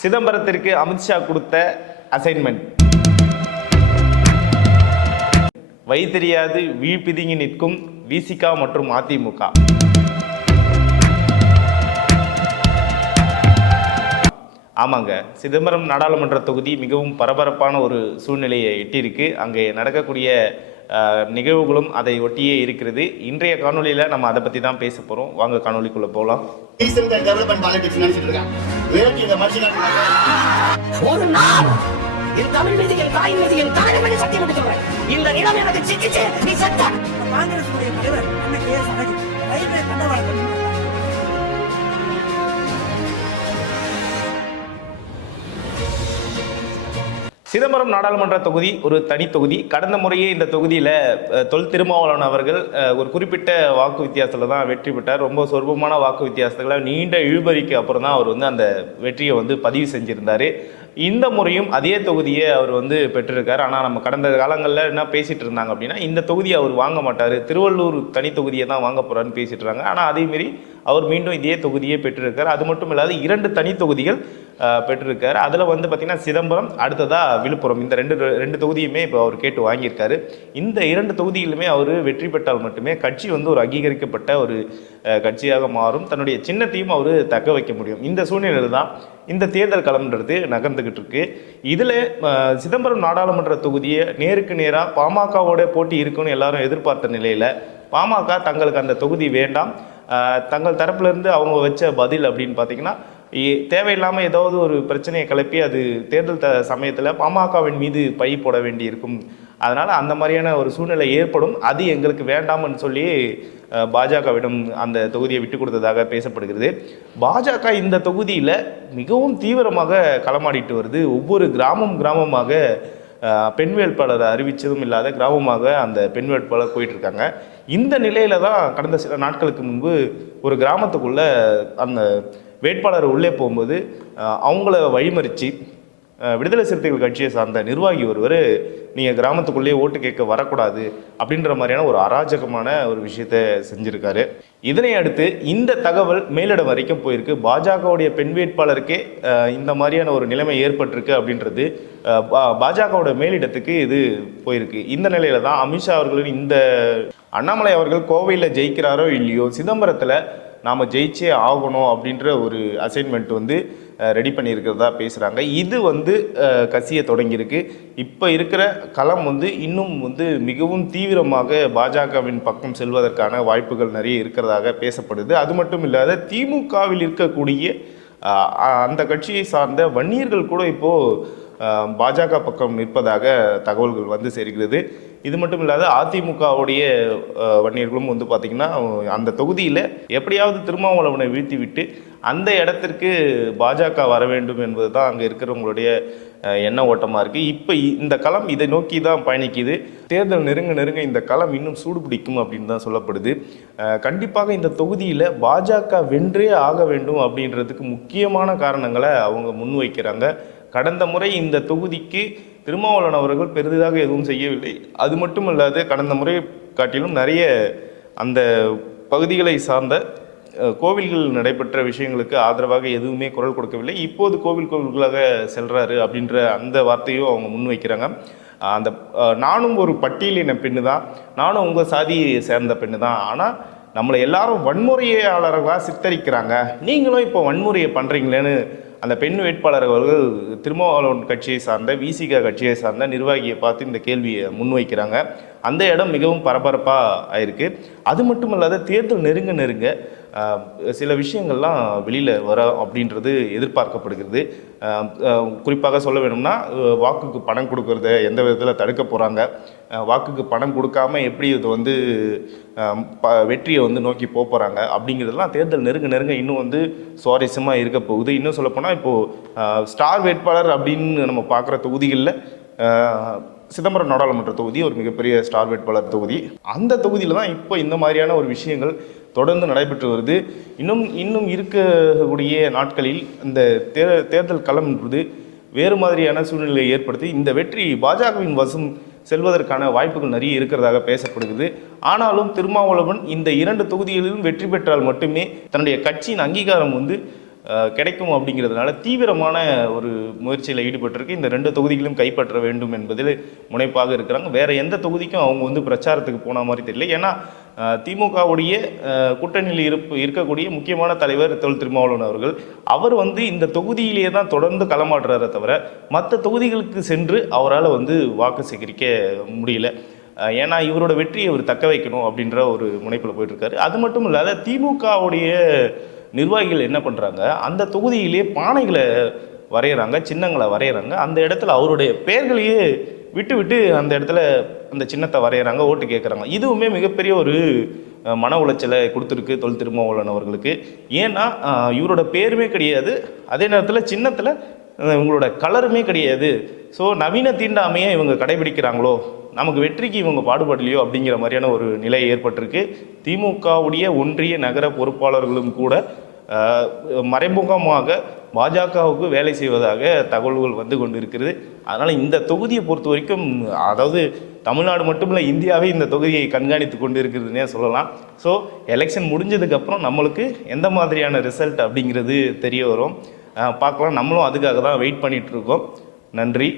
சிதம்பரத்திற்கு அமித்ஷா கொடுத்த அசைன்மெண்ட் வை தெரியாது வீழ் பிதுங்கி நிற்கும் விசிகா மற்றும் அதிமுக ஆமாங்க சிதம்பரம் நாடாளுமன்ற தொகுதி மிகவும் பரபரப்பான ஒரு சூழ்நிலையை எட்டியிருக்கு. அங்கே நடக்கக்கூடிய நிகழ்வுகளும் அதை ஒட்டியே இருக்கிறது. இன்றைய காணொளியில் நம்ம அதை பற்றி தான் பேச போகிறோம் வாங்க காணொளிக்குள்ளே போகலாம் ஒரு நாள் என் தமிழ் மீது என் தாயின் மீது என் தாயின் மீது சத்தியம் சொல்றேன் இந்த நிலம் எனக்கு சிக்கிச்சு நீ செத்த. காங்கிரஸ் தலைவர் அண்ணன் கே எஸ் அழகு ரயில்வே தண்டவாளத்தில் சிதம்பரம் நாடாளுமன்ற தொகுதி ஒரு தனி தொகுதி. கடந்த முறையே இந்த தொகுதியில் தொல் திருமாவளவன் அவர்கள் ஒரு குறிப்பிட்ட வாக்கு வித்தியாசத்தில் தான் வெற்றி பெற்றார். ரொம்ப சொற்பமான வாக்கு வித்தியாசத்தில் நீண்ட இழுபறிக்கு அப்புறம் தான் அவர் வந்து அந்த வெற்றியை வந்து பதிவு செஞ்சுருந்தார். இந்த முறையும் அதே தொகுதியை அவர் வந்து பெற்றிருக்கார். ஆனால் நம்ம கடந்த காலங்களில் என்ன பேசிட்டு இருந்தாங்க அப்படின்னா இந்த தொகுதியை அவர் வாங்க மாட்டார். திருவள்ளூர் தனி தொகுதியை தான் வாங்க போகிறான்னு பேசிட்டு இருக்காங்க ஆனால் அதேமாரி அவர் மீண்டும் இதே தொகுதியை பெற்றிருக்கார். அது மட்டும் இல்லாத இரண்டு தனி தொகுதிகள் பெற்றிருக்காரு. அதில் வந்து பார்த்திங்கன்னா சிதம்பரம் அடுத்ததாக விழுப்புரம். இந்த ரெண்டு ரெண்டு தொகுதியுமே இப்போ அவர் கேட்டு வாங்கியிருக்காரு. இந்த இரண்டு தொகுதியிலுமே அவர் வெற்றி பெற்றால் மட்டுமே கட்சி வந்து ஒரு அங்கீகரிக்கப்பட்ட ஒரு கட்சியாக மாறும். தன்னுடைய சின்னத்தையும் அவர் தக்க வைக்க முடியும். இந்த சூழ்நிலையில் தான் இந்த தேர்தல் களம்ன்றது நகர்ந்துகிட்டு இருக்கு இதில் சிதம்பரம் நாடாளுமன்ற தொகுதியை நேருக்கு நேராக பாமகவோட போட்டி இருக்குன்னு எல்லாரும் எதிர்பார்த்த நிலையில் பாமக தங்களுக்கு அந்த தொகுதி வேண்டாம். தங்கள் தரப்புலேருந்து அவங்க வச்ச பதில் அப்படின்னு பார்த்தீங்கன்னா இ- தேவையில்லாமல் ஏதாவது ஒரு பிரச்சனையை கிளப்பி அது தேர்தல் த சமயத்தில் பாமகவின் மீது பை போட வேண்டி இருக்கும் அதனால் அந்த மாதிரியான ஒரு சூழ்நிலை ஏற்படும். அது எங்களுக்கு வேண்டாம்னு சொல்லி பாஜகவிடம் அந்த தொகுதியை விட்டு கொடுத்ததாக பேசப்படுகிறது. பாஜக இந்த தொகுதியில் மிகவும் தீவிரமாக களமாடிட்டு வருது. ஒவ்வொரு கிராமம் கிராமமாக பெண் வேட்பாளரை அறிவிச்சதும் இல்லாத கிராமமாக அந்த பெண் வேட்பாளர் போயிட்டுருக்காங்க. இந்த நிலையில தான் கடந்த சில நாட்களுக்கு முன்பு ஒரு கிராமத்துக்குள்ளே அந்த வேட்பாளர் உள்ளே போகும்போது அவங்கள வழிமறிச்சு விடுதலை சிறுத்தைகள் கட்சியை சார்ந்த நிர்வாகி ஒருவர் நீங்கள் கிராமத்துக்குள்ளேயே ஓட்டு கேட்க வரக்கூடாது அப்படின்ற மாதிரியான ஒரு அராஜகமான ஒரு விஷயத்தை செஞ்சுருக்காரு. இதனை அடுத்து இந்த தகவல் மேலிடம் வரைக்கும் போயிருக்கு. பாஜகவுடைய பெண் வேட்பாளருக்கே இந்த மாதிரியான ஒரு நிலைமை ஏற்பட்டிருக்கு அப்படின்றது பா- பாஜகவோட மேலிடத்துக்கு இது போயிருக்கு. இந்த நிலையில தான் அமித்ஷா அவர்களின் இந்த அண்ணாமலை அவர்கள் கோவையில் ஜெயிக்கிறாரோ இல்லையோ சிதம்பரத்தில் நாம் ஜெயிச்சே ஆகணும் அப்படின்ற ஒரு அசைன்மெண்ட் வந்து ரெடி பண்ணியிருக்கிறதா பேசுகிறாங்க இது வந்து கசிய தொடங்கியிருக்கு. இப்போ இருக்கிற களம் வந்து இன்னும் வந்து மிகவும் தீவிரமாக பாஜகவின் பக்கம் செல்வதற்கான வாய்ப்புகள் நிறைய இருக்கிறதாக பேசப்படுது. அது மட்டும் இல்லாத திமுகவில் இருக்கக்கூடிய அந்த கட்சியை சார்ந்த வன்னியர்கள் கூட இப்போது பாஜக பக்கம் நிற்பதாக தகவல்கள் வந்து சேர்கிறது. இது மட்டும் இல்லாத அதிமுகவுடைய வன்னியர்களும் வந்து பார்த்திங்கன்னா அந்த தொகுதியில் எப்படியாவது திருமாவளவனை வீழ்த்தி விட்டு அந்த இடத்திற்கு பாஜக வர வேண்டும் என்பது தான் அங்கே இருக்கிறவங்களுடைய எண்ண ஓட்டமாக இருக்குது இப்போ இந்த களம் இதை நோக்கி தான் பயணிக்குது. தேர்தல் நெருங்க நெருங்க இந்த களம் இன்னும் சூடு பிடிக்கும் அப்படின்னு தான் சொல்லப்படுது. கண்டிப்பாக இந்த தொகுதியில் பாஜக வென்றே ஆக வேண்டும் அப்படின்றதுக்கு முக்கியமான காரணங்களை அவங்க முன்வைக்கிறாங்க. கடந்த முறை இந்த தொகுதிக்கு திருமாவளவன் அவர்கள் பெரிதாக எதுவும் செய்யவில்லை. அது மட்டும் இல்லாது கடந்த முறை காட்டிலும் நிறைய அந்த பகுதிகளை சார்ந்த கோவில்கள் நடைபெற்ற விஷயங்களுக்கு ஆதரவாக எதுவுமே குரல் கொடுக்கவில்லை. இப்போது கோவில் கோவில்களாக செல்கிறாரு அப்படின்ற அந்த வார்த்தையும் அவங்க முன்வைக்கிறாங்க அந்த நானும் ஒரு பட்டியலின பெண்ணு தான். நானும் உங்கள் சாதியை சேர்ந்த பெண்ணு தான். ஆனால் நம்மளை எல்லாரும் வன்முறையாளர்களாக சித்தரிக்கிறாங்க. நீங்களும் இப்போ வன்முறையை பண்ணுறீங்களேன்னு அந்த பெண் வேட்பாளர் அவர்கள் திருமாவளவன் கட்சியை சார்ந்த விசிக கட்சியை சார்ந்த நிர்வாகியை பார்த்து இந்த கேள்வியை முன்வைக்கிறாங்க. அந்த இடம் மிகவும் பரபரப்பாக ஆயிருக்கு. அது மட்டும் இல்லாத தேர்தல் நெருங்க நெருங்க சில விஷயங்கள்லாம் வெளியில் வர அப்படின்றது எதிர்பார்க்கப்படுகிறது. குறிப்பாக சொல்ல வேணும்னா வாக்குக்கு பணம் கொடுக்கறத எந்த விதத்தில் தடுக்க போகிறாங்க வாக்குக்கு பணம் கொடுக்காம எப்படி இது வந்து ப வெற்றியை வந்து நோக்கி போக போகிறாங்க அப்படிங்கிறதுலாம் தேர்தல் நெருங்க நெருங்க இன்னும் வந்து சுவாரஸ்யமாக இருக்க போகுது. இன்னும் சொல்லப்போனால் இப்போது ஸ்டார் வேட்பாளர் அப்படின்னு நம்ம பார்க்குற தொகுதிகளில் சிதம்பரம் நாடாளுமன்ற தொகுதி ஒரு மிகப்பெரிய ஸ்டார் வேட்பாளர் தொகுதி. அந்த தொகுதியில் தான் இப்போ இந்த மாதிரியான ஒரு விஷயங்கள் தொடர்ந்து நடைபெற்று வருது. இன்னும் இன்னும் இருக்கக்கூடிய நாட்களில் இந்த தே தேர்தல் களம் என்பது வேறு மாதிரியான சூழ்நிலையை ஏற்படுத்தி இந்த வெற்றி பாஜகவின் வசம் செல்வதற்கான வாய்ப்புகள் நிறைய இருக்கிறதாக பேசப்படுகிறது. ஆனாலும் திருமாவளவன் இந்த இரண்டு தொகுதிகளிலும் வெற்றி பெற்றால் மட்டுமே தன்னுடைய கட்சியின் அங்கீகாரம் வந்து கிடைக்கும் அப்படிங்கிறதுனால தீவிரமான ஒரு முயற்சியில் ஈடுபட்டிருக்கு. இந்த ரெண்டு தொகுதிகளும் கைப்பற்ற வேண்டும் என்பதில் முனைப்பாக இருக்கிறாங்க. வேறு எந்த தொகுதிக்கும் அவங்க வந்து பிரச்சாரத்துக்கு போன மாதிரி தெரியல. ஏன்னா திமுகவுடைய கூட்டணியில் இருப்பு இருக்கக்கூடிய முக்கியமான தலைவர் தொல் திருமாவளவன் அவர்கள் அவர் வந்து இந்த தொகுதியிலேயே தான் தொடர்ந்து களமாடுறாரே தவிர மற்ற தொகுதிகளுக்கு சென்று அவரால் வந்து வாக்கு சேகரிக்க முடியல. ஏன்னா இவரோட வெற்றியை அவர் தக்க வைக்கணும் அப்படின்ற ஒரு முனைப்பில் போயிட்டுருக்காரு. அது மட்டும் இல்லாத திமுகவுடைய நிர்வாகிகள் என்ன பண்ணுறாங்க அந்த தொகுதியிலே பானைகளை வரைகிறாங்க சின்னங்களை வரைகிறாங்க அந்த இடத்துல அவருடைய பெயர்களையே விட்டு விட்டு அந்த இடத்துல அந்த சின்னத்தை வரைகிறாங்க ஓட்டு கேட்குறாங்க. இதுவுமே மிகப்பெரிய ஒரு மன உளைச்சலை கொடுத்துருக்கு தொல் திருமாவளவன் அவர்களுக்கு. ஏன்னா இவரோட பேருமே கிடையாது. அதே நேரத்தில் சின்னத்தில் இவங்களோட கலருமே கிடையாது. ஸோ நவீன தீண்டாமையை இவங்க கடைபிடிக்கிறாங்களோ? நமக்கு வெற்றிக்கு இவங்க பாடுபடலையோ அப்படிங்கிற மாதிரியான ஒரு நிலை ஏற்பட்டிருக்கு. திமுகவுடைய ஒன்றிய நகர பொறுப்பாளர்களும் கூட மறைமுகமாக பாஜகவுக்கு வேலை செய்வதாக தகவல்கள் வந்து கொண்டு இருக்கிறது அதனால் இந்த தொகுதியை பொறுத்த வரைக்கும் அதாவது தமிழ்நாடு மட்டுமில்ல இந்தியாவே இந்த தொகுதியை கண்காணித்து கொண்டு இருக்கிறதுனே சொல்லலாம் ஸோ எலெக்ஷன் முடிஞ்சதுக்கப்புறம் நம்மளுக்கு எந்த மாதிரியான ரிசல்ட் அப்படிங்கிறது தெரிய வரும். பார்க்கலாம். நம்மளும் அதுக்காக தான் வெயிட் பண்ணிகிட்ருக்கோம் நன்றி.